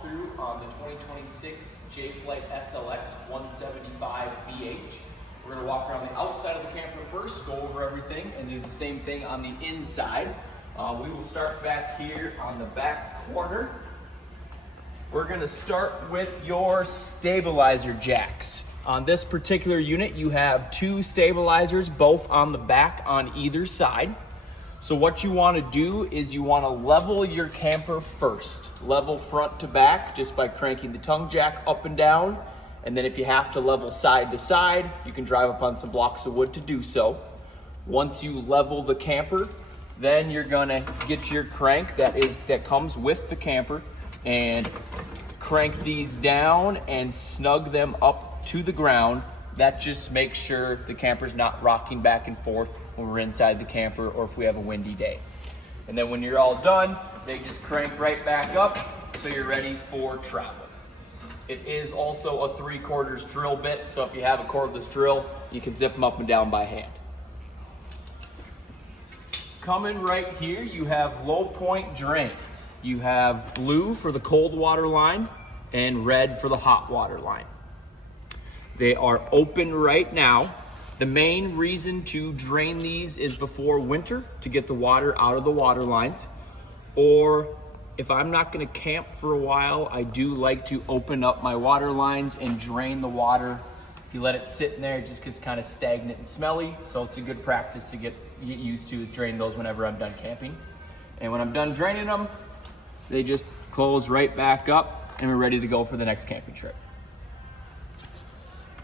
walkthrough on the 2026 Jay Flight SLX 175 BH. We're going to walk around the outside of the camper first, go over everything, and do the same thing on the inside. We will start back here on the back corner. We're going to start with your stabilizer jacks. On this particular unit, you have two stabilizers, both on the back on either side. So what you want to do is you want to level your camper first. Level front to back just by cranking the tongue jack up and down. And then if you have to level side to side, you can drive up on some blocks of wood to do so. Once you level the camper, then you're gonna get your crank that comes with the camper and crank these down and snug them up to the ground. That just makes sure the camper's not rocking back and forth when we're inside the camper or if we have a windy day. And then when you're all done, they just crank right back up so you're ready for travel. It is also a 3/4 drill bit, so if you have a cordless drill, you can zip them up and down by hand. Coming right here, you have low point drains. You have blue for the cold water line and red for the hot water line. They are open right now. The main reason to drain these is before winter to get the water out of the water lines. Or if I'm not gonna camp for a while, I do like to open up my water lines and drain the water. If you let it sit in there, it just gets kind of stagnant and smelly. So it's a good practice to get used to, is drain those whenever I'm done camping. And when I'm done draining them, they just close right back up and we're ready to go for the next camping trip.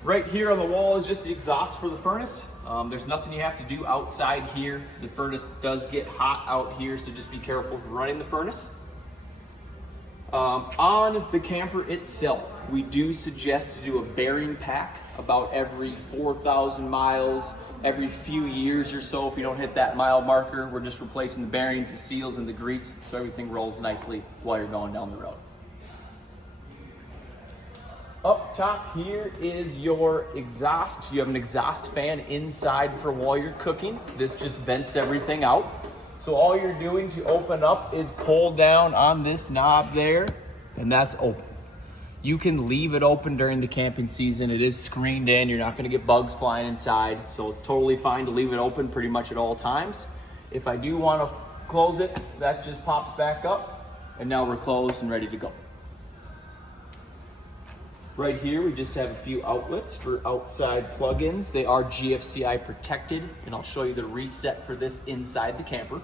Right here on the wall is just the exhaust for the furnace. There's nothing you have to do outside here. The furnace does get hot out here, so just be careful running the furnace. On the camper itself, we do suggest to do a bearing pack about every 4,000 miles, every few years or so. If you don't hit that mile marker, we're just replacing the bearings, the seals, and the grease so everything rolls nicely while you're going down the road. Up top here is your exhaust. You have an exhaust fan inside for while you're cooking. This just vents everything out. So all you're doing to open up is pull down on this knob there, and that's open. You can leave it open during the camping season. It is screened in. You're not gonna get bugs flying inside, so it's totally fine to leave it open pretty much at all times. If I do wanna close it, that just pops back up, and now we're closed and ready to go. Right here, we just have a few outlets for outside plugins. They are GFCI protected, and I'll show you the reset for this inside the camper.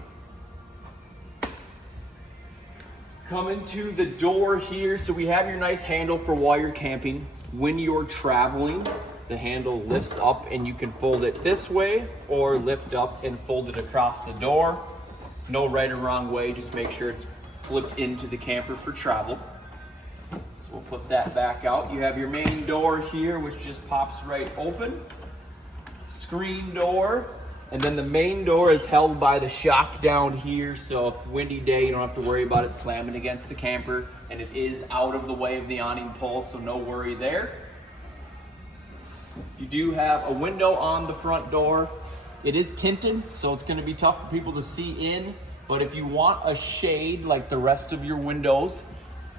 Coming to the door here, so we have your nice handle for while you're camping. When you're traveling, the handle lifts up and you can fold it this way or lift up and fold it across the door. No right or wrong way, just make sure it's flipped into the camper for travel. So we'll put that back out. You have your main door here, which just pops right open. Screen door. And then the main door is held by the shock down here, so if windy day, you don't have to worry about it slamming against the camper, and it is out of the way of the awning pole, so no worry there. You do have a window on the front door. It is tinted, so it's gonna be tough for people to see in, but if you want a shade like the rest of your windows,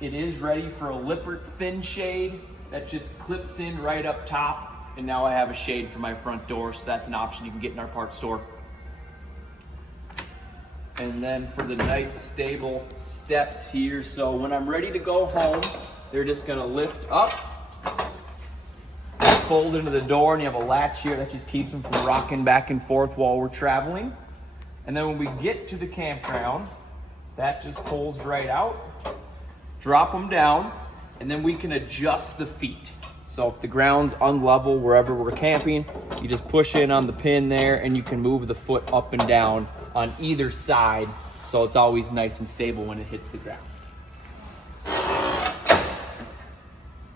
it is ready for a Lippert thin shade that just clips in right up top. And now I have a shade for my front door, so that's an option you can get in our parts store. And then for the nice stable steps here, so when I'm ready to go home, they're just gonna lift up, fold into the door, and you have a latch here that just keeps them from rocking back and forth while we're traveling. And then when we get to the campground, that just pulls right out, drop them down, and then we can adjust the feet. So if the ground's unlevel wherever we're camping, you just push in on the pin there and you can move the foot up and down on either side, so it's always nice and stable when it hits the ground.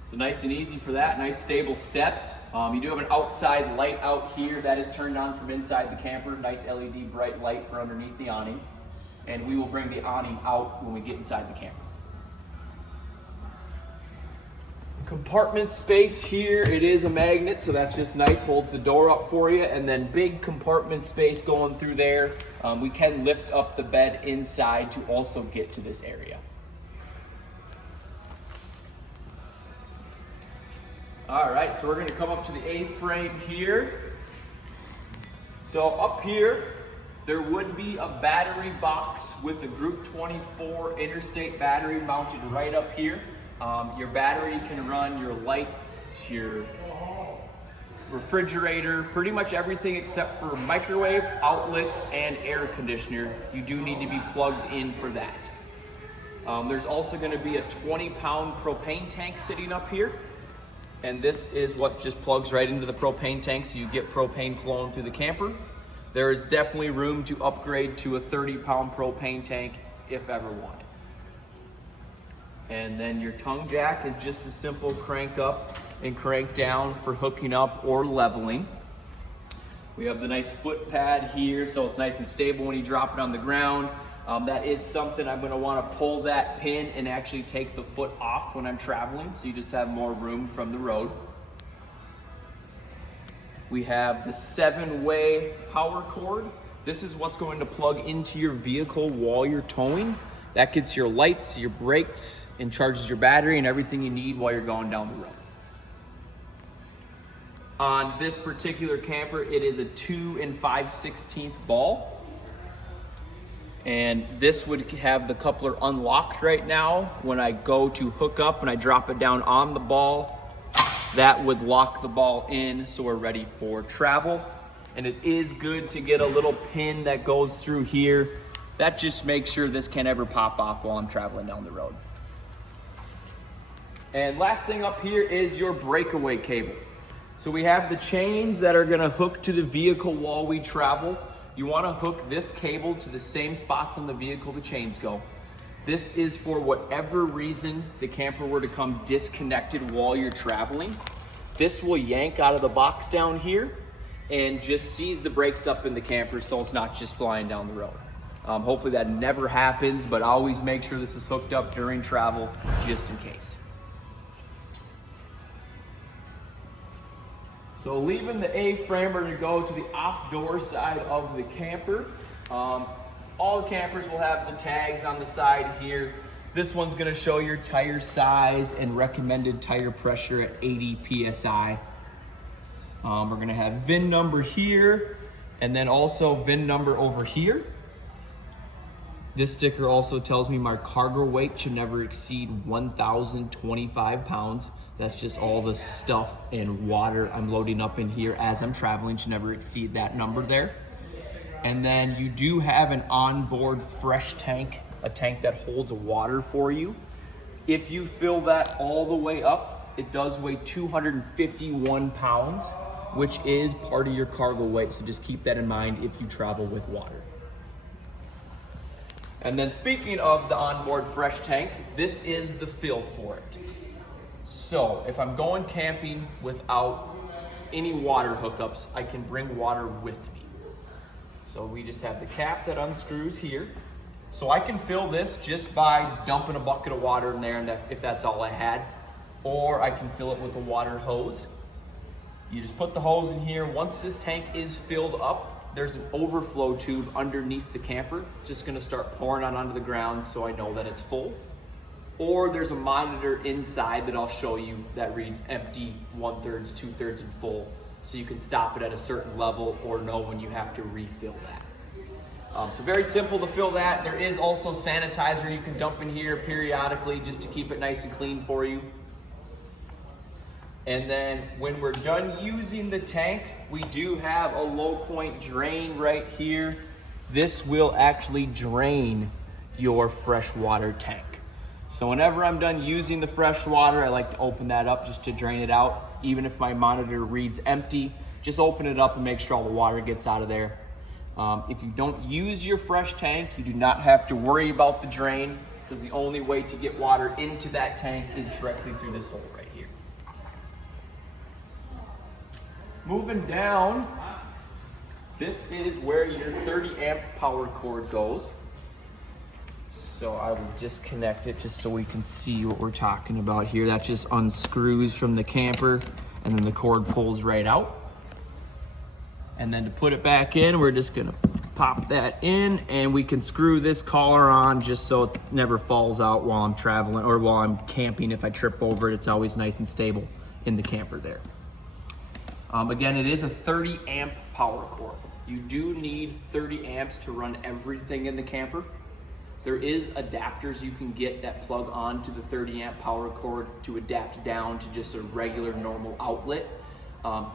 So nice and easy for that, nice stable steps. You do have an outside light out here that is turned on from inside the camper, nice LED bright light for underneath the awning. And we will bring the awning out when we get inside the camper. Compartment space here, it is a magnet, so that's just nice, holds the door up for you. And then big compartment space going through there. We can lift up the bed inside to also get to this area. All right, so we're gonna come up to the A-frame here. So up here, there would be a battery box with the Group 24 interstate battery mounted right up here. Your battery can run your lights, your refrigerator, pretty much everything except for microwave, outlets, and air conditioner. You do need to be plugged in for that. There's also gonna be a 20-pound propane tank sitting up here. And this is what just plugs right into the propane tank, so you get propane flowing through the camper. There is definitely room to upgrade to a 30-pound propane tank if ever wanted. And then your tongue jack is just a simple crank up and crank down for hooking up or leveling. We have the nice foot pad here, so it's nice and stable when you drop it on the ground. That is something I'm gonna wanna pull that pin and actually take the foot off when I'm traveling, so you just have more room from the road. We have the 7-way power cord. This is what's going to plug into your vehicle while you're towing. That gets your lights, your brakes, and charges your battery and everything you need while you're going down the road. On this particular camper, it is a 2 5/16 ball. And this would have the coupler unlocked right now. When I go to hook up and I drop it down on the ball, that would lock the ball in, so we're ready for travel. And it is good to get a little pin that goes through here. That just makes sure this can't ever pop off while I'm traveling down the road. And last thing up here is your breakaway cable. So we have the chains that are gonna hook to the vehicle while we travel. You wanna hook this cable to the same spots on the vehicle the chains go. This is for whatever reason the camper were to come disconnected while you're traveling. This will yank out of the box down here and just seize the brakes up in the camper so it's not just flying down the road. Hopefully that never happens, but always make sure this is hooked up during travel just in case. So leaving the A-frame, we're gonna go to the off-door side of the camper. All the campers will have the tags on the side here. This one's gonna show your tire size and recommended tire pressure at 80 PSI. We're gonna have VIN number here, and then also VIN number over here. This sticker also tells me my cargo weight should never exceed 1,025 pounds. That's just all the stuff and water I'm loading up in here as I'm traveling, should never exceed that number there. And then you do have an onboard fresh tank, a tank that holds water for you. If you fill that all the way up, it does weigh 251 pounds, which is part of your cargo weight. So just keep that in mind if you travel with water. And then speaking of the onboard fresh tank, this is the fill for it. So if I'm going camping without any water hookups, I can bring water with me. So we just have the cap that unscrews here. So I can fill this just by dumping a bucket of water in there, and if that's all I had, or I can fill it with a water hose. You just put the hose in here. Once this tank is filled up, there's an overflow tube underneath the camper. It's just gonna start pouring out onto the ground so I know that it's full. Or there's a monitor inside that I'll show you that reads empty, 1/3, 2/3, and full. So you can stop it at a certain level or know when you have to refill that. So very simple to fill that. There is also sanitizer you can dump in here periodically just to keep it nice and clean for you. And then when we're done using the tank, we do have a low point drain right here. This will actually drain your freshwater tank. So whenever I'm done using the fresh water, I like to open that up just to drain it out. Even if my monitor reads empty, just open it up and make sure all the water gets out of there. If you don't use your fresh tank, you do not have to worry about the drain, because the only way to get water into that tank is directly through this hole right here. Moving down, this is where your 30 amp power cord goes. So I will disconnect it just so we can see what we're talking about here. That just unscrews from the camper, and then the cord pulls right out. And then to put it back in, we're just gonna pop that in, and we can screw this collar on just so it never falls out while I'm traveling or while I'm camping. If I trip over it, it's always nice and stable in the camper there. Again, it is a 30 amp power cord. You do need 30 amps to run everything in the camper. There is adapters you can get that plug on to the 30 amp power cord to adapt down to just a regular normal outlet.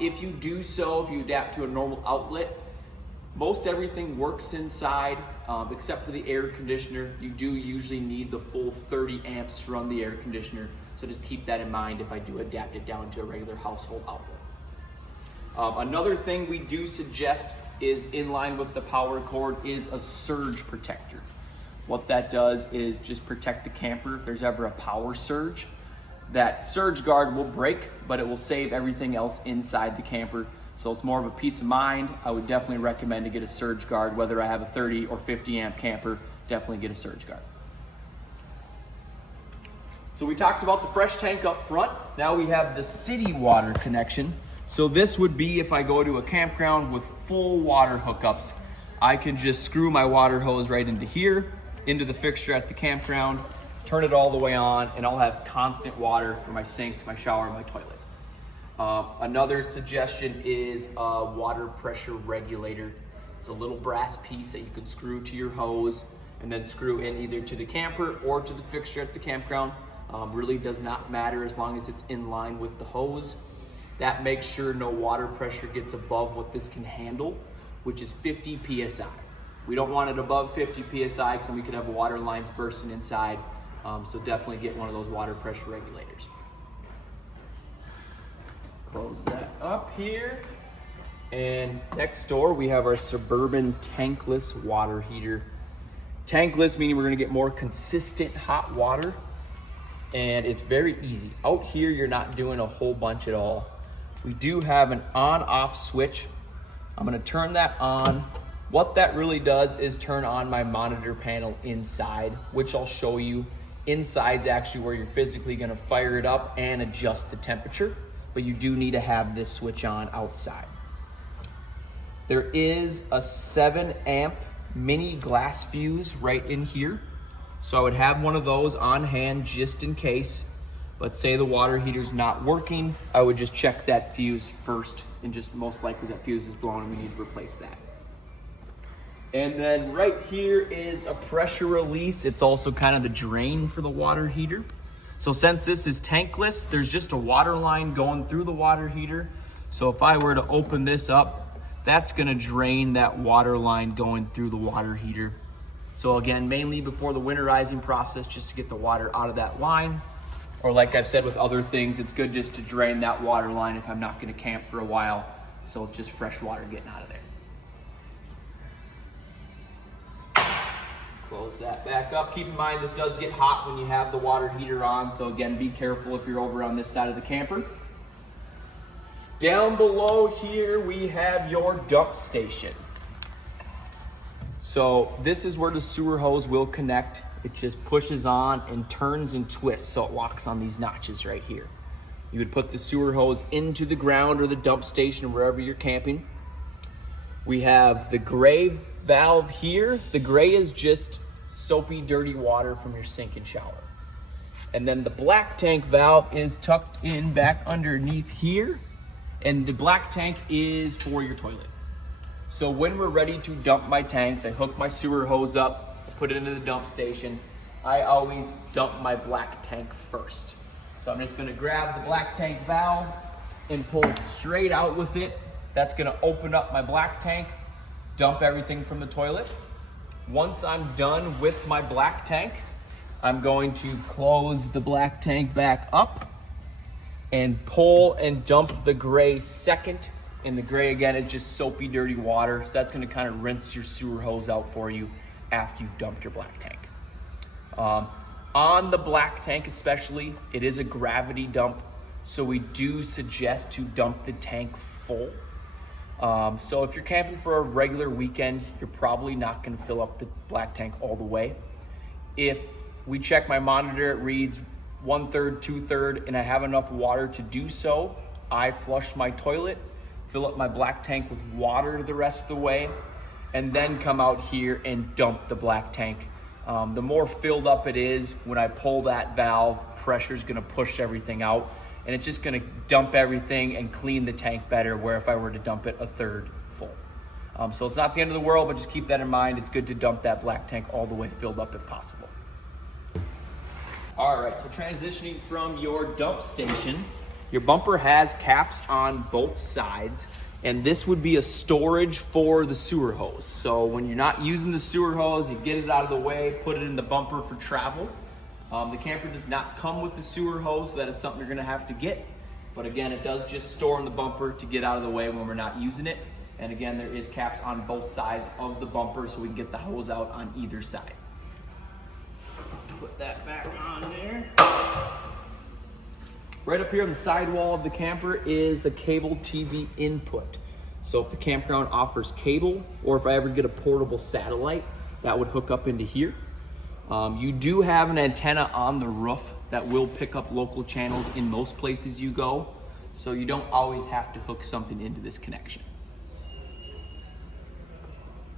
If you do so, if you adapt to a normal outlet, most everything works inside, except for the air conditioner. You do usually need the full 30 amps to run the air conditioner. So just keep that in mind if I do adapt it down to a regular household outlet. Another thing we do suggest is in line with the power cord is a surge protector. What that does is just protect the camper if there's ever a power surge. That surge guard will break, but it will save everything else inside the camper. So it's more of a peace of mind. I would definitely recommend to get a surge guard, whether I have a 30 or 50 amp camper, definitely get a surge guard. So we talked about the fresh tank up front. Now we have the city water connection. So this would be if I go to a campground with full water hookups, I can just screw my water hose right into here, into the fixture at the campground, turn it all the way on, and I'll have constant water for my sink, my shower, and my toilet. Another suggestion is a water pressure regulator. It's a little brass piece that you could screw to your hose and then screw in either to the camper or to the fixture at the campground. Really does not matter as long as it's in line with the hose. That makes sure no water pressure gets above what this can handle, which is 50 PSI. We don't want it above 50 PSI because then we could have water lines bursting inside. So definitely get one of those water pressure regulators. Close that up here. And next door, we have our Suburban tankless water heater. Tankless meaning we're gonna get more consistent hot water. And it's very easy. Out here, you're not doing a whole bunch at all. We do have an on-off switch. I'm gonna turn that on. What that really does is turn on my monitor panel inside, which I'll show you. Inside's actually where you're physically gonna fire it up and adjust the temperature, but you do need to have this switch on outside. There is a 7 amp mini glass fuse right in here. So I would have one of those on hand just in case. Let's say the water heater's not working, I would just check that fuse first, and just most likely that fuse is blown and we need to replace that. And then right here is a pressure release. It's also kind of the drain for the water heater. So since this is tankless, there's just a water line going through the water heater. So if I were to open this up, that's gonna drain that water line going through the water heater. So again, mainly before the winterizing process, just to get the water out of that line. Or like I've said with other things, it's good just to drain that water line if I'm not gonna camp for a while. So it's just fresh water getting out of there. Close that back up. Keep in mind, this does get hot when you have the water heater on. So again, be careful if you're over on this side of the camper. Down below here, we have your dump station. So this is where the sewer hose will connect. It just pushes on and turns and twists so it locks on these notches right here. You would put the sewer hose into the ground or the dump station wherever you're camping. We have the gray valve here. The gray is just soapy, dirty water from your sink and shower. And then the black tank valve is tucked in back underneath here. And the black tank is for your toilet. So when we're ready to dump my tanks, I hook my sewer hose up, put it into the dump station. I always dump my black tank first. So I'm just gonna grab the black tank valve and pull straight out with it. That's gonna open up my black tank, dump everything from the toilet. Once I'm done with my black tank, I'm going to close the black tank back up and pull and dump the gray second. And the gray, again, is just soapy, dirty water. So that's gonna kind of rinse your sewer hose out for you after you've dumped your black tank. On the black tank especially, it is a gravity dump. So we do suggest to dump the tank full. So if you're camping for a regular weekend, you're probably not gonna fill up the black tank all the way. If we check my monitor, it reads 1/3, 2/3, and I have enough water to do so, I flush my toilet, fill up my black tank with water the rest of the way, and then come out here and dump the black tank. The more filled up it is, when I pull that valve, pressure's gonna push everything out. and it's just gonna dump everything and clean the tank better, where if I were to dump it a third full. So it's not the end of the world, but just keep that in mind. It's good to dump that black tank all the way filled up if possible. All right, so transitioning from your dump station, your bumper has caps on both sides, and this would be a storage for the sewer hose. So when you're not using the sewer hose, you get it out of the way, put it in the bumper for travel. The camper does not come with the sewer hose, so that is something you're gonna have to get. But again, it does just store in the bumper to get out of the way when we're not using it. And again, there is caps on both sides of the bumper so we can get the hose out on either side. Put that back on there. Right up here on the sidewall of the camper is a cable TV input. So if the campground offers cable, or if I ever get a portable satellite, that would hook up into here. You do have an antenna on the roof that will pick up local channels in most places you go, so you don't always have to hook something into this connection.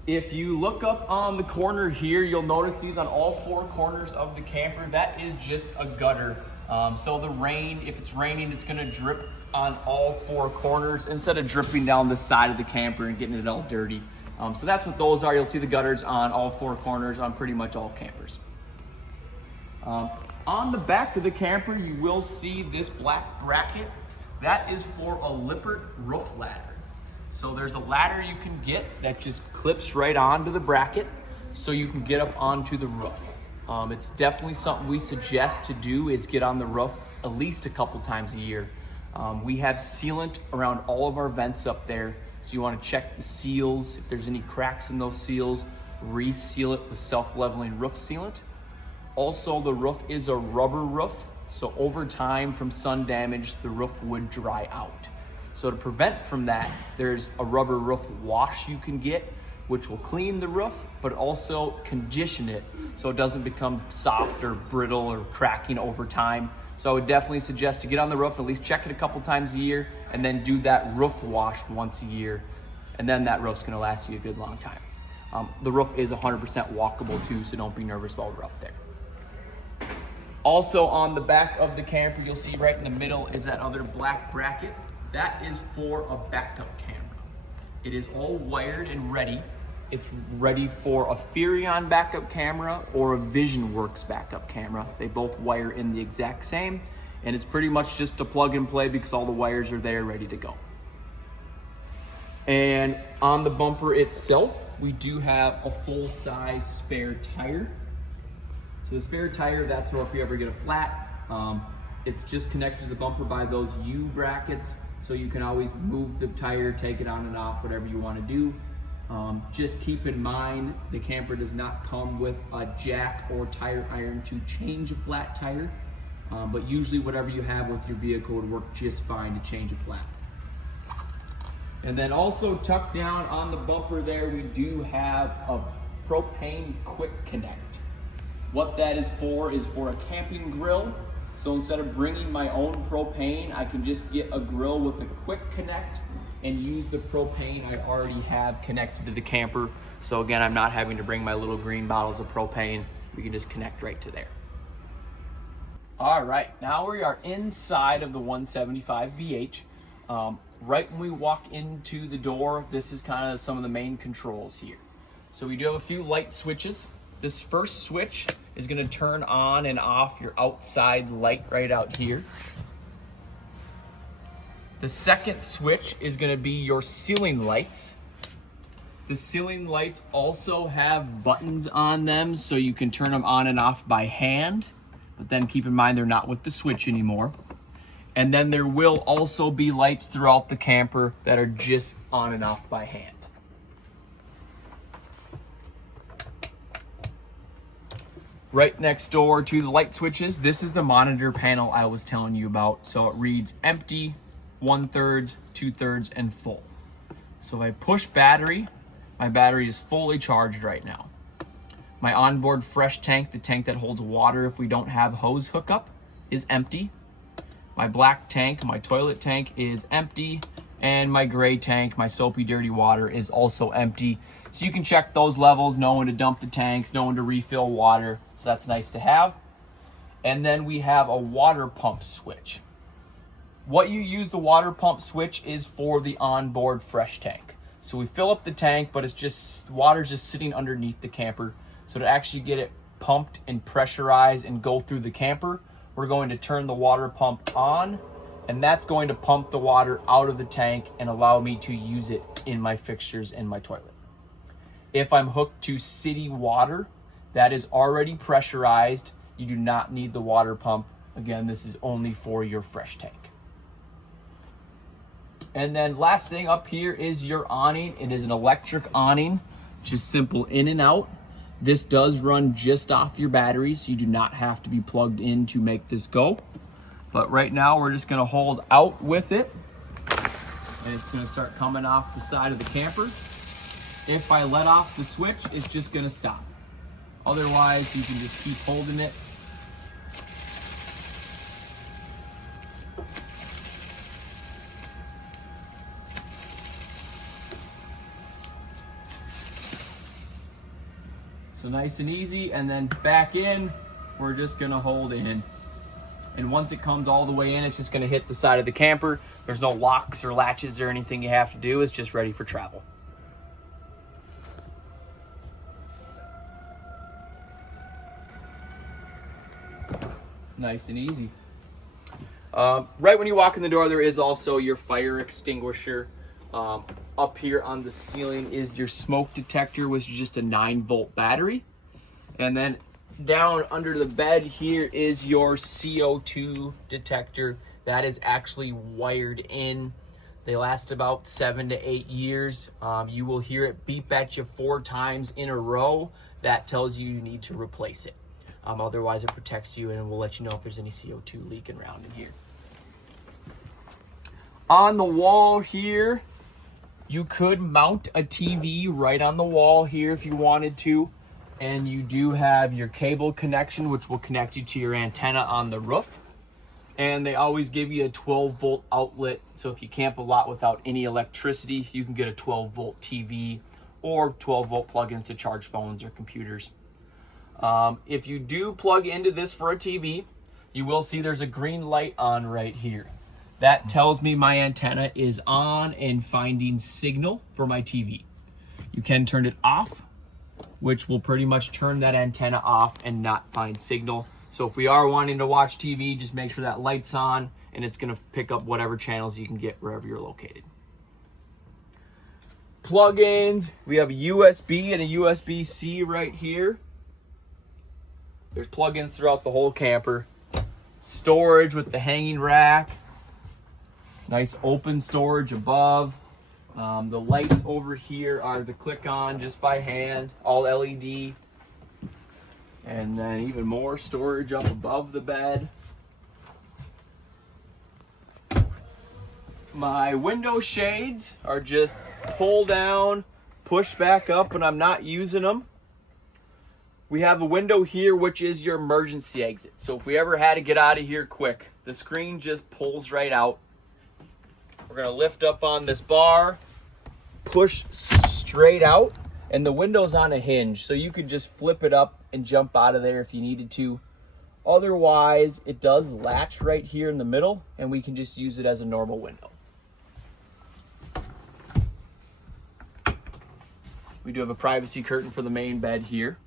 If you look up on the corner here, you'll notice these on all four corners of the camper. That is just a gutter. So the rain, if it's raining, it's gonna drip on all four corners instead of dripping down the side of the camper and getting it all dirty. So that's what those are. You'll see the gutters on all four corners on pretty much all campers. On the back of the camper, you will see this black bracket. That is for a Lippert roof ladder. So there's a ladder you can get that just clips right onto the bracket so you can get up onto the roof. It's definitely something we suggest to do, is get on the roof at least a couple times a year. We have sealant around all of our vents up there, so you want to check the seals. If there's any cracks in those seals, reseal it with self-leveling roof sealant. Also, the roof is a rubber roof, so over time from sun damage, the roof would dry out. So to prevent from that, there's a rubber roof wash you can get, which will clean the roof, but also condition it so it doesn't become soft or brittle or cracking over time. So I would definitely suggest to get on the roof, at least check it a couple times a year, and then do that roof wash once a year. And then that roof's gonna last you a good long time. The roof is 100% walkable too, so don't be nervous while we're up there. Also on the back of the camper, you'll see right in the middle is that other black bracket. That is for a backup camera. It is all wired and ready. It's ready for a Furrion backup camera or a VisionWorks backup camera. They both wire in the exact same, and it's pretty much just a plug and play because all the wires are there ready to go. And on the bumper itself, we do have a full-size spare tire. So the spare tire, that's for if you ever get a flat. It's just connected to the bumper by those U brackets, so you can always move the tire, take it on and off, whatever you want to do. Just keep in mind, the camper does not come with a jack or tire iron to change a flat tire, but usually whatever you have with your vehicle would work just fine to change a flat. And then also tucked down on the bumper there, we do have a propane quick connect. What that is for a camping grill. So instead of bringing my own propane, I can just get a grill with a quick connect and use the propane I already have connected to the camper. So again, I'm not having to bring my little green bottles of propane. We can just connect right to there. All right, now we are inside of the 175 BH. Right when we walk into the door, this is kind of some of the main controls here. So we do have a few light switches. This first switch is going to turn on and off your outside light right out here. The second switch is going to be your ceiling lights. The ceiling lights also have buttons on them, so you can turn them on and off by hand, but then keep in mind they're not with the switch anymore. And then there will also be lights throughout the camper that are just on and off by hand. Right next door to the light switches, this is the monitor panel I was telling you about. So it reads empty, 1/3, 2/3, and full. So if I push battery, my battery is fully charged right now. My onboard fresh tank, the tank that holds water if we don't have hose hookup, is empty. My black tank, my toilet tank, is empty. And my gray tank, my soapy dirty water, is also empty. So you can check those levels, know when to dump the tanks, know when to refill water. So that's nice to have. And then we have a water pump switch. What you use the water pump switch is for the onboard fresh tank. So we fill up the tank, but it's just, water's just sitting underneath the camper. So to actually get it pumped and pressurized and go through the camper, we're going to turn the water pump on, and that's going to pump the water out of the tank and allow me to use it in my fixtures and my toilet. If I'm hooked to city water that is already pressurized, you do not need the water pump. Again, this is only for your fresh tank. And then last thing up here is your awning. It is an electric awning, just simple in and out. This does run just off your batteries, so you do not have to be plugged in to make this go. But right now we're just gonna hold out with it, and it's gonna start coming off the side of the camper. If I let off the switch, it's just gonna stop. Otherwise, you can just keep holding it. So nice and easy, and then back in, we're just gonna hold in. And once it comes all the way in, it's just gonna hit the side of the camper. There's no locks or latches or anything you have to do. It's just ready for travel. Nice and easy. Right when you walk in the door, there is also your fire extinguisher. Up here on the ceiling is your smoke detector, which is just a 9-volt battery. And then down under the bed here is your CO2 detector. That is actually wired in. They last about 7 to 8 years. You will hear it beep at you 4 times in a row. That tells you you need to replace it. Otherwise it protects you, and it will let you know if there's any CO2 leaking around in here. On the wall here, you could mount a TV right on the wall here if you wanted to. And you do have your cable connection, which will connect you to your antenna on the roof. And they always give you a 12-volt outlet. So if you camp a lot without any electricity, you can get a 12-volt TV or 12-volt plugins to charge phones or computers. If you do plug into this for a TV, you will see there's a green light on right here. That tells me my antenna is on and finding signal for my TV. You can turn it off, which will pretty much turn that antenna off and not find signal. So if we are wanting to watch TV, just make sure that light's on, and it's gonna pick up whatever channels you can get wherever you're located. Plug-ins, we have a USB and a USB-C right here. There's plug-ins throughout the whole camper. Storage with the hanging rack. Nice open storage above. The lights over here are the click-on just by hand, all LED. And then even more storage up above the bed. My window shades are just pull down, push back up when I'm not using them. We have a window here, which is your emergency exit. So if we ever had to get out of here quick, the screen just pulls right out. We're gonna lift up on this bar, push straight out, and the window's on a hinge, so you could just flip it up and jump out of there if you needed to. Otherwise, it does latch right here in the middle, and we can just use it as a normal window. We do have a privacy curtain for the main bed here.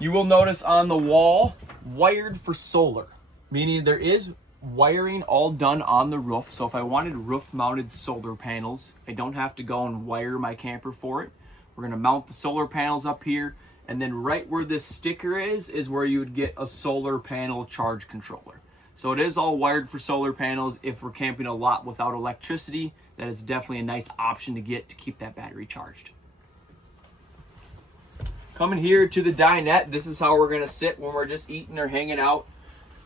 You will notice on the wall, wired for solar, meaning there is wiring all done on the roof. So if I wanted roof mounted solar panels, I don't have to go and wire my camper for it. We're gonna mount the solar panels up here, and then right where this sticker is where you would get a solar panel charge controller. So it is all wired for solar panels. If we're camping a lot without electricity, that is definitely a nice option to get to keep that battery charged. Coming here to the dinette, this is how we're gonna sit when we're just eating or hanging out.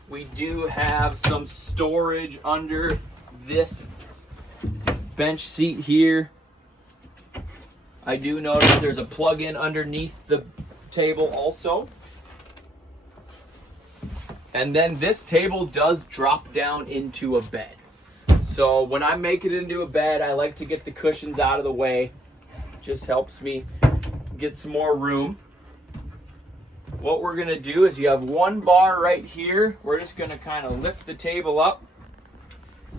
We do have some storage under this bench seat here. I do notice there's a plug-in underneath the table also. And then this table does drop down into a bed. So when I make it into a bed, I like to get the cushions out of the way. Just helps me get some more room. What we're gonna do is you have one bar right here. We're just gonna kind of lift the table up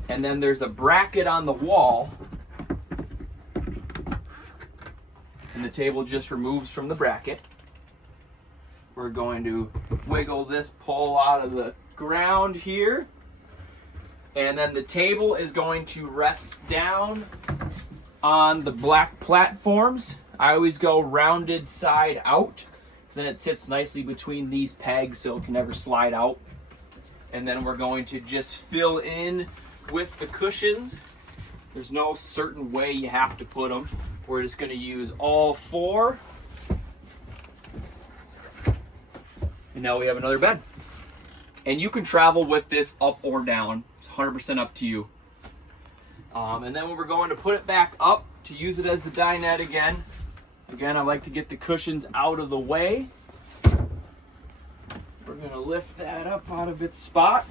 And then there's a bracket on the wall. And the table just removes from the bracket. We're going to wiggle this pole out of the ground here. And then the table is going to rest down on the black platforms. I always go rounded side out, because then it sits nicely between these pegs so it can never slide out. And then we're going to just fill in with the cushions. There's no certain way you have to put them. We're just going to use all 4. And now we have another bed. And you can travel with this up or down. It's 100% up to you. And then when we're going to put it back up to use it as the dinette again, I like to get the cushions out of the way. We're going to lift that up out of its spot.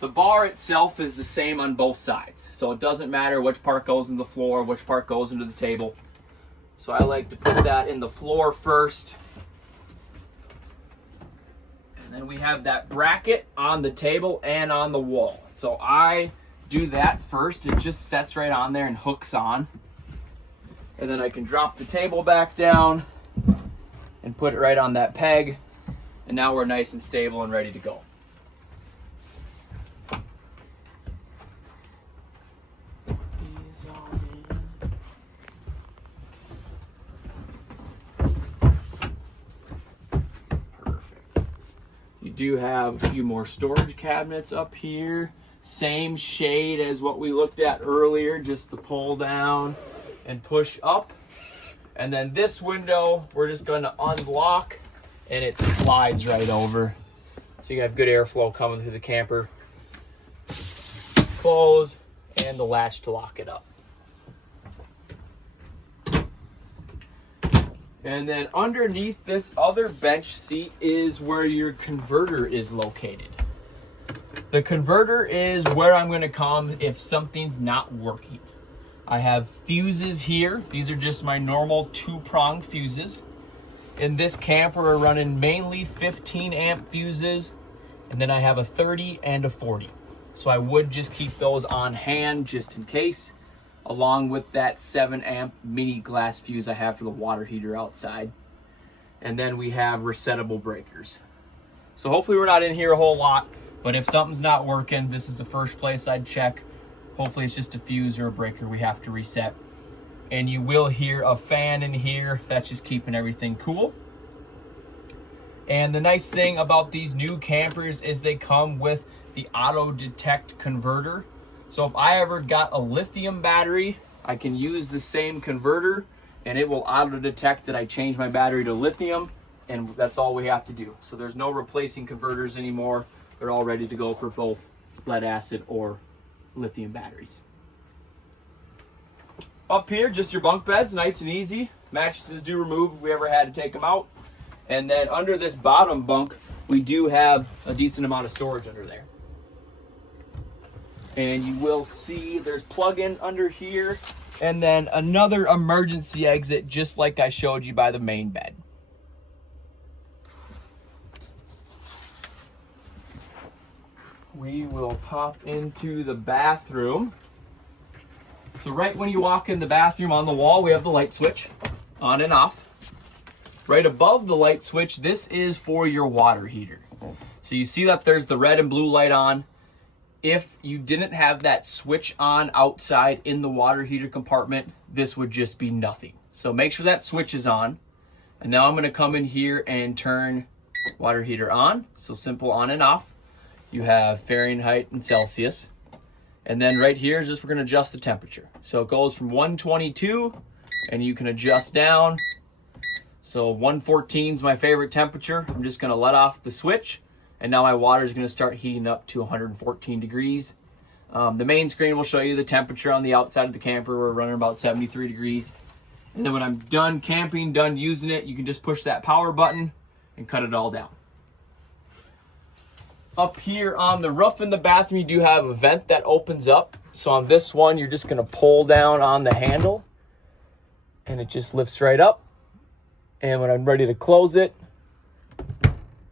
The bar itself is the same on both sides. So it doesn't matter which part goes in the floor, which part goes into the table. So I like to put that in the floor first. And then we have that bracket on the table and on the wall. So I do that first. It just sets right on there and hooks on. And then I can drop the table back down and put it right on that peg. And now we're nice and stable and ready to go. Do have a few more storage cabinets up here, same shade as what we looked at earlier, just the pull down and push up. And then this window we're just going to unlock and it slides right over, so you have good airflow coming through the camper. Close, and the latch to lock it up. And then underneath this other bench seat is where your converter is located. The converter is where I'm going to come if something's not working. I have fuses here. These are just my normal 2-prong fuses. In this camper, we're running mainly 15 amp fuses, and then I have a 30 and a 40. So I would just keep those on hand just in case, along with that 7 amp mini glass fuse I have for the water heater outside. And then we have resettable breakers. So hopefully we're not in here a whole lot, but if something's not working, this is the first place I'd check. Hopefully it's just a fuse or a breaker we have to reset. And you will hear a fan in here. That's just keeping everything cool. And the nice thing about these new campers is they come with the auto detect converter. So if I ever got a lithium battery, I can use the same converter and it will auto detect that I changed my battery to lithium, and that's all we have to do. So there's no replacing converters anymore. They're all ready to go for both lead acid or lithium batteries. Up here, just your bunk beds, nice and easy. Mattresses do remove if we ever had to take them out. And then under this bottom bunk, we do have a decent amount of storage under there. And you will see there's plug-in under here, and then another emergency exit just like I showed you by the main bed. We will pop into the bathroom. So right when you walk in the bathroom, on the wall we have the light switch on and off. Right above the light switch, this is for your water heater. So you see that there's the red and blue light on. If you didn't have that switch on outside in the water heater compartment, this would just be nothing. So make sure that switch is on. And now I'm going to come in here and turn water heater on. So simple on and off. You have Fahrenheit and Celsius. And then right here is just we're going to adjust the temperature. So it goes from 122 and you can adjust down. So 114 is my favorite temperature. I'm just going to let off the switch. And now my water is going to start heating up to 114 degrees. The main screen will show you the temperature on the outside of the camper. We're running about 73 degrees. And then when I'm done camping, done using it, you can just push that power button and cut it all down. Up here on the roof in the bathroom, you do have a vent that opens up. So on this one, you're just going to pull down on the handle and it just lifts right up. And when I'm ready to close it,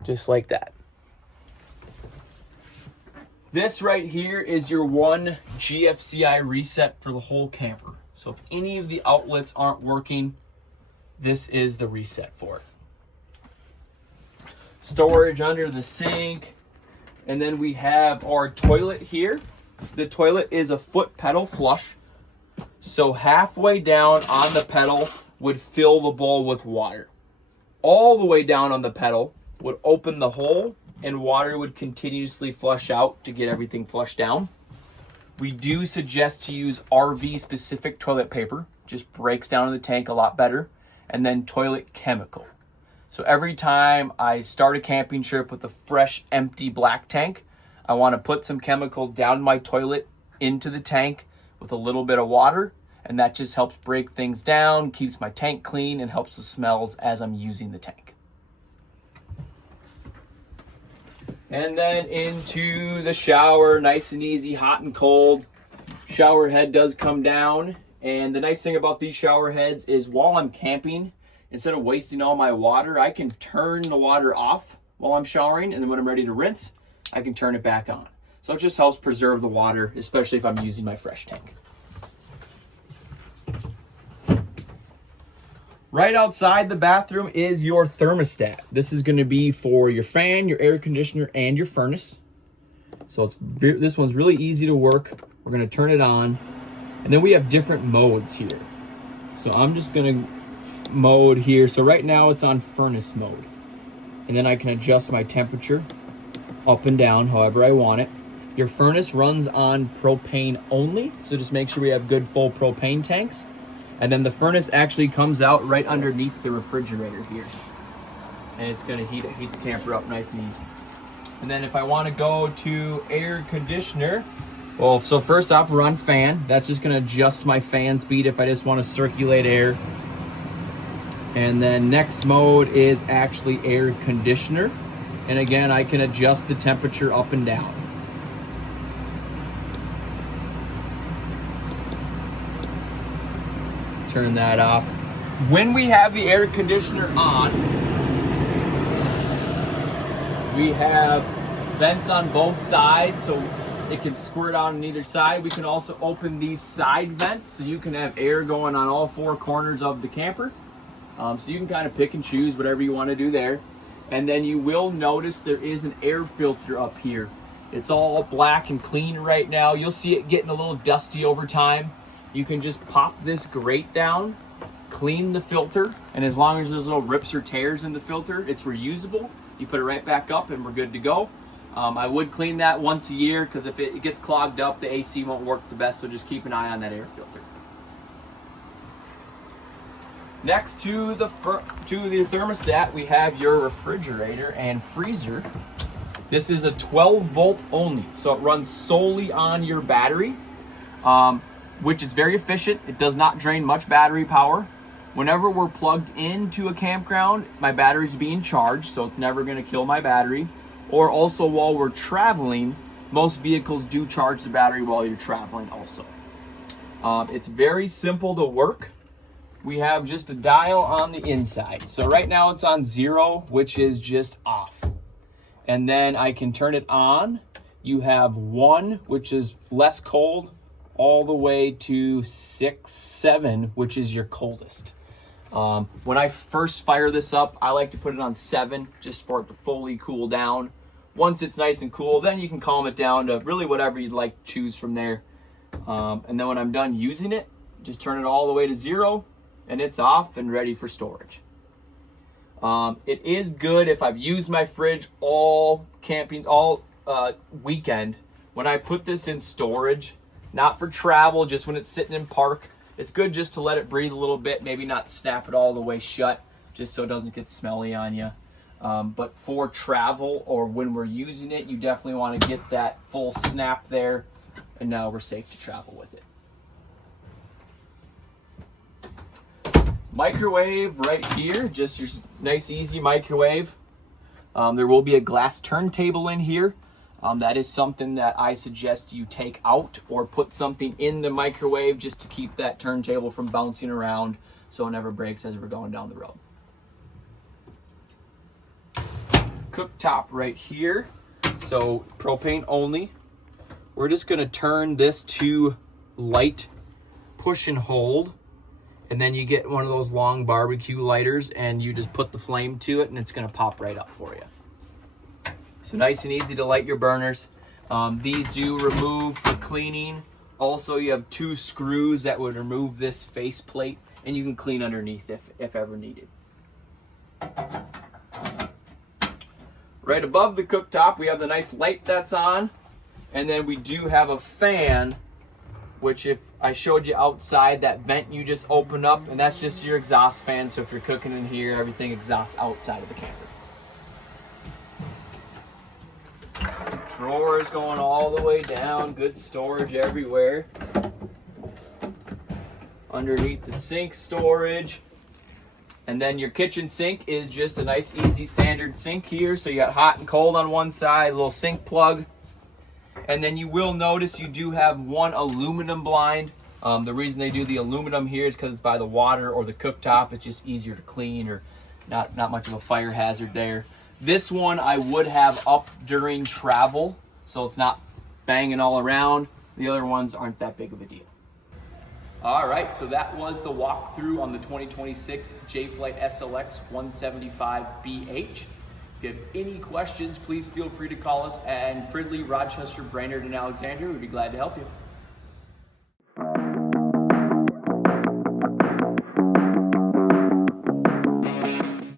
just like that. This right here is your one GFCI reset for the whole camper. So if any of the outlets aren't working, this is the reset for it. Storage under the sink. And then we have our toilet here. The toilet is a foot pedal flush. So halfway down on the pedal would fill the bowl with water. All the way down on the pedal would open the hole and water would continuously flush out to get everything flushed down. We do suggest to use RV specific toilet paper, just breaks down in the tank a lot better, and then toilet chemical. So every time I start a camping trip with a fresh empty black tank, I want to put some chemical down my toilet into the tank with a little bit of water, and that just helps break things down, keeps my tank clean, and helps the smells as I'm using the tank. And then into the shower, nice and easy, hot and cold. Shower head does come down. And the nice thing about these shower heads is while I'm camping, instead of wasting all my water, I can turn the water off while I'm showering. And then when I'm ready to rinse, I can turn it back on. So it just helps preserve the water, especially if I'm using my fresh tank. Right outside the bathroom is your thermostat. This is going to be for your fan, your air conditioner, and your furnace. So this one's really easy to work. We're going to turn it on. And then we have different modes here. So I'm just going to mode here. So right now it's on furnace mode. And then I can adjust my temperature up and down however I want it. Your furnace runs on propane only. So just make sure we have good full propane tanks. And then the furnace actually comes out right underneath the refrigerator here. And it's gonna heat the camper up nice and easy. And then if I wanna go to air conditioner, well, so first off, we're on fan. That's just gonna adjust my fan speed if I just wanna circulate air. And then next mode is actually air conditioner. And again, I can adjust the temperature up and down. Turn that off. When we have the air conditioner on, we have vents on both sides so it can squirt out on either side. We can also open these side vents so you can have air going on all four corners of the camper. So you can kind of pick and choose whatever you want to do there. And then you will notice there is an air filter up here. It's all black and clean right now. You'll see it getting a little dusty over time. You can just pop this grate down, clean the filter, and as long as there's little rips or tears in the filter, it's reusable. You put it right back up and we're good to go. I would clean that once a year because if it gets clogged up, the AC won't work the best, so just keep an eye on that air filter. Next to the thermostat, we have your refrigerator and freezer. This is a 12 volt only, so it runs solely on your battery. Which is very efficient. It does not drain much battery power. Whenever we're plugged into a campground, my battery's being charged, so it's never gonna kill my battery. Or also while we're traveling, most vehicles do charge the battery while you're traveling also. It's very simple to work. We have just a dial on the inside. So right now it's on 0, which is just off. And then I can turn it on. You have 1, which is less cold, all the way to 6, 7, which is your coldest. When I first fire this up, I like to put it on 7 just for it to fully cool down. Once it's nice and cool, then you can calm it down to really whatever you'd like to choose from there. And then when I'm done using it, just turn it all the way to 0 and it's off and ready for storage. It is good if I've used my fridge all weekend. When I put this in storage, not for travel, just when it's sitting in park, it's good just to let it breathe a little bit, maybe not snap it all the way shut, just so it doesn't get smelly on you. But for travel or when we're using it, you definitely want to get that full snap there, and now we're safe to travel with it. Microwave right here, just your nice easy microwave. There will be a glass turntable in here. That is something that I suggest you take out or put something in the microwave just to keep that turntable from bouncing around so it never breaks as we're going down the road. Cooktop right here. So propane only. we're just gonna turn this to light push and hold, and then you get one of those long barbecue lighters and you just put the flame to it and it's gonna pop right up for you. So nice and easy to light your burners. These do remove for cleaning. Also, you have 2 screws that would remove this faceplate, and you can clean underneath if ever needed. Right above the cooktop, we have the nice light that's on, and then we do have a fan, which if I showed you outside, that vent you just opened up, and that's just your exhaust fan, so if you're cooking in here, everything exhausts outside of the camper. Drawers going all the way down, good storage everywhere. Underneath the sink storage. And then your kitchen sink is just a nice easy standard sink here. So you got hot and cold on one side, a little sink plug. And then you will notice you do have 1 aluminum blind. The reason they do the aluminum here is because it's by the water or the cooktop. It's just easier to clean, or not much of a fire hazard there. This one I would have up during travel, so it's not banging all around. The other ones aren't that big of a deal. All right, so that was the walkthrough on the 2026 Jay Flight SLX 175BH. If you have any questions, please feel free to call us at Fridley, Rochester, Brainerd, and Alexandria. We'd be glad to help you.